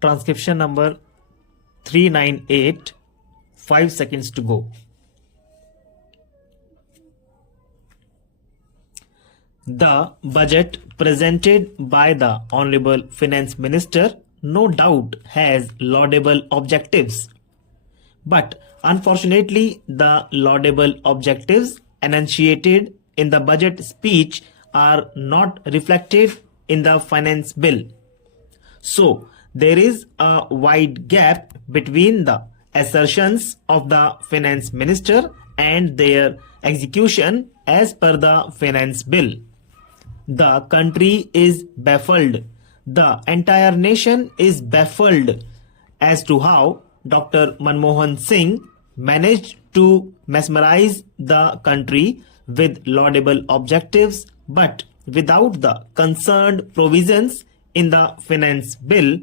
Transcription number 398. 5 seconds to go. The budget presented by the Honorable Finance Minister no doubt has laudable objectives. But unfortunately, the laudable objectives enunciated in the budget speech are not reflected in the finance bill. So, there is a wide gap between the assertions of the finance minister and their execution as per the finance bill. The country is baffled. The entire nation is baffled as to how Dr. Manmohan Singh managed to mesmerize the country with laudable objectives but without the concerned provisions in the finance bill.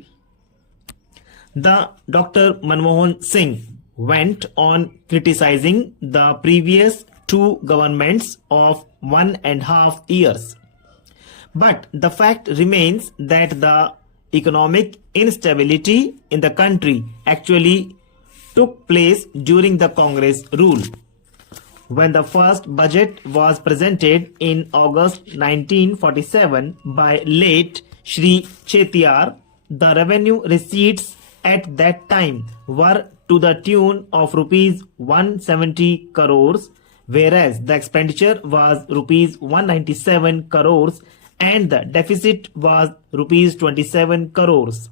The Dr. Manmohan Singh went on criticizing the previous two governments of 1.5 years. But the fact remains that the economic instability in the country actually took place during the Congress rule. When the first budget was presented in August 1947 by late Shri Chetiyar, the revenue receipts at that time were to the tune of rupees 170 crores, whereas the expenditure was rupees 197 crores and the deficit was rupees 27 crores.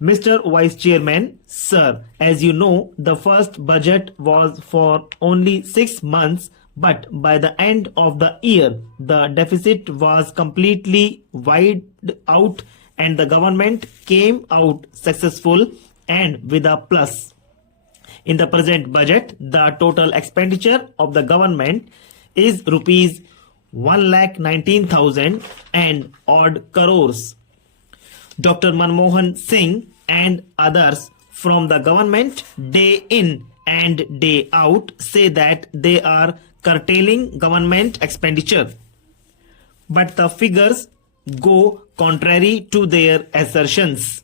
Mr. Vice Chairman, sir, as you know, the first budget was for only 6 months, but by the end of the year, the deficit was completely wiped out and the government came out successful and with a plus. In the present budget, the total expenditure of the government is rupees 1,19,000 and odd crores. Dr. Manmohan Singh and others from the government day in and day out say that they are curtailing government expenditure. But the figures go contrary to their assertions.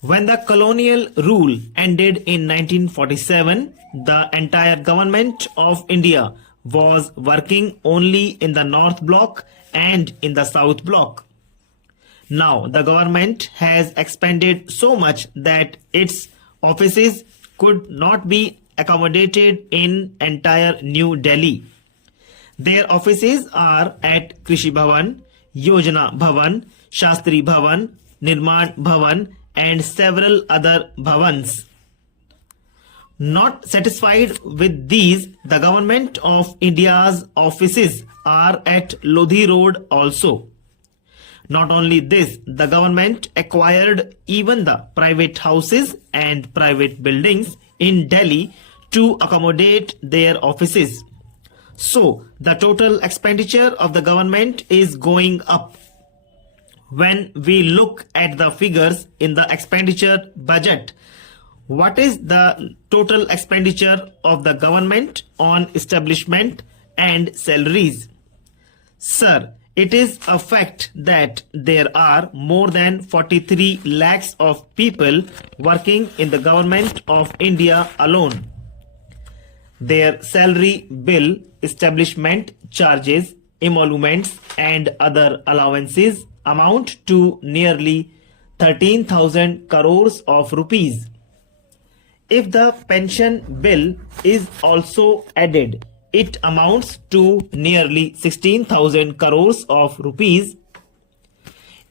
When the colonial rule ended in 1947, the entire government of India was working only in the North Block and in the South Block. Now the government has expanded so much that its offices could not be accommodated in entire New Delhi. Their offices are at Krishi Bhavan, Yojana Bhavan, Shastri Bhavan, Nirman Bhavan and several other bhavans. Not satisfied with these, the government of India's offices are at Lodhi Road also. Not only this, the government acquired even the private houses and private buildings in Delhi to accommodate their offices. So, the total expenditure of the government is going up. When we look at the figures in the expenditure budget, what is the total expenditure of the government on establishment and salaries? Sir, it is a fact that there are more than 43 lakhs of people working in the government of India alone. Their salary bill, establishment charges, emoluments and other allowances amount to nearly 13,000 crores of rupees. If the pension bill is also added, it amounts to nearly 16,000 crores of rupees.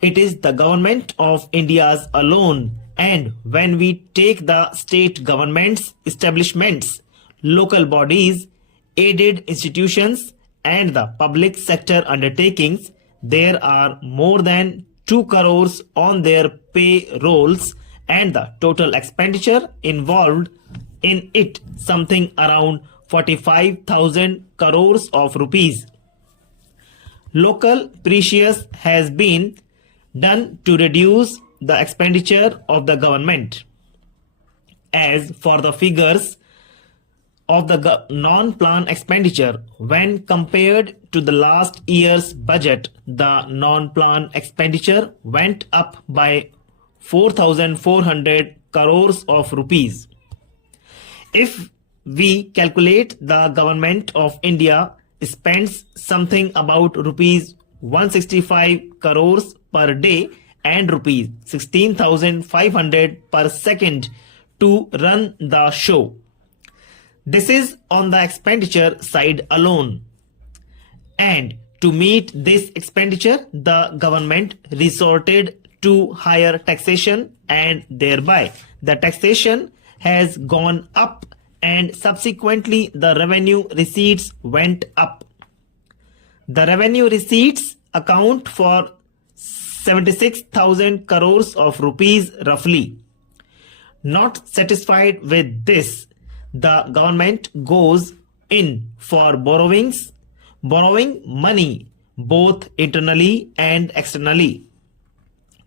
It is the government of India's alone, and when we take the state governments, establishments, local bodies, aided institutions and the public sector undertakings, there are more than 2 crores on their payrolls and the total expenditure involved in it something around 45,000 crores of rupees. Local precious has been done to reduce the expenditure of the government. As for the figures of the non-plan expenditure, when compared to the last year's budget, the non-plan expenditure went up by 4,400 crores of rupees. If we calculate the government of India spends something about rupees 165 crores per day and rupees 16,500 per second to run the show. This is on the expenditure side alone. And to meet this expenditure, the government resorted to higher taxation, and thereby the taxation has gone up, and subsequently the revenue receipts went up. The revenue receipts account for 76,000 crores of rupees roughly. Not satisfied with this, the government goes in for borrowing money both internally and externally.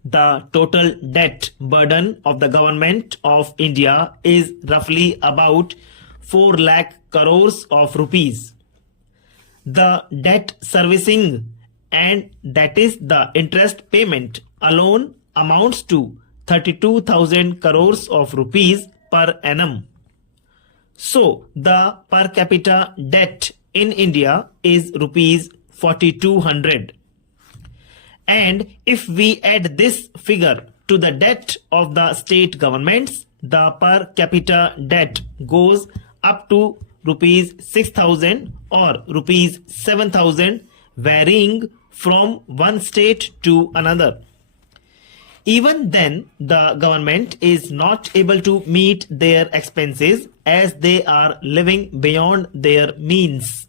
The total debt burden of the government of India is roughly about 4 lakh crores of rupees. The debt servicing, and that is the interest payment, alone amounts to 32,000 crores of rupees per annum. So the per capita debt in India is rupees 4,200. And if we add this figure to the debt of the state governments, the per capita debt goes up to rupees 6,000 or rupees 7,000, varying from one state to another. Even then, the government is not able to meet their expenses as they are living beyond their means.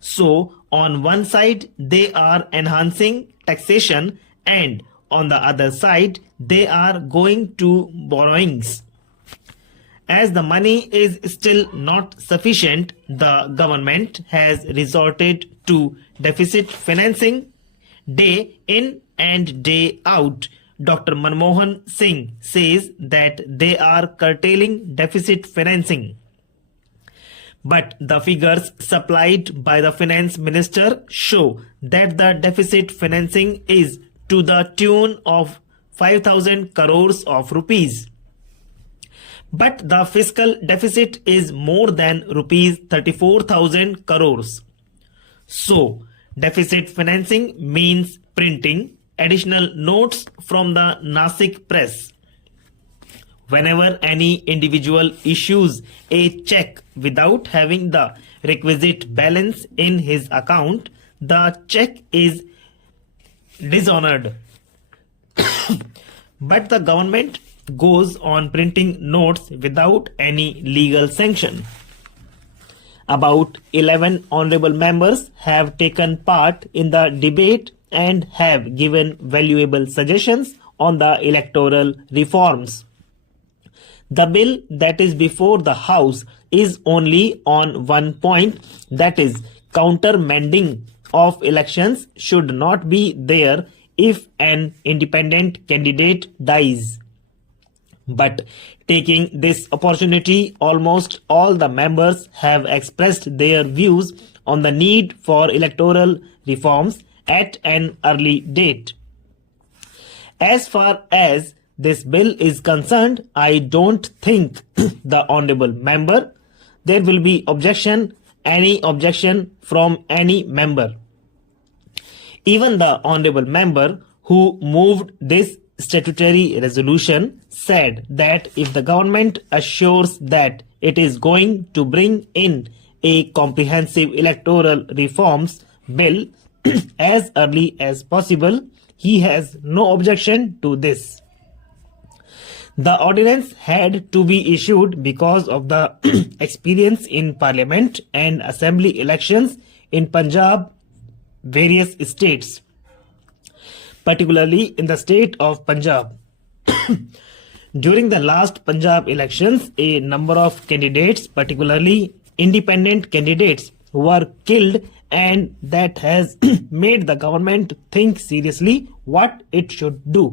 So, on one side, they are enhancing taxation, and on the other side, they are going to borrowings. As the money is still not sufficient, the government has resorted to deficit financing. Day in and day out, Dr. Manmohan Singh says that they are curtailing deficit financing. But the figures supplied by the finance minister show that the deficit financing is to the tune of 5,000 crores of rupees. But the fiscal deficit is more than rupees 34,000 crores. So, deficit financing means printing additional notes from the Nasik press. Whenever any individual issues a check without having the requisite balance in his account, the check is dishonored. But the government goes on printing notes without any legal sanction. About 11 honorable members have taken part in the debate and have given valuable suggestions on the electoral reforms. The bill that is before the House is only on one point, that is, countermanding of elections should not be there if an independent candidate dies. But taking this opportunity, almost all the members have expressed their views on the need for electoral reforms at an early date. As far as this bill is concerned, I don't think the honorable member there will be any objection from any member. Even the honorable member who moved this statutory resolution said that if the government assures that it is going to bring in a comprehensive electoral reforms bill as early as possible, he has no objection to this. The ordinance had to be issued because of the experience in Parliament and Assembly elections in Punjab, various states, particularly in the state of Punjab. During the last Punjab elections, a number of candidates, particularly independent candidates, were killed, and that has made the government think seriously what it should do.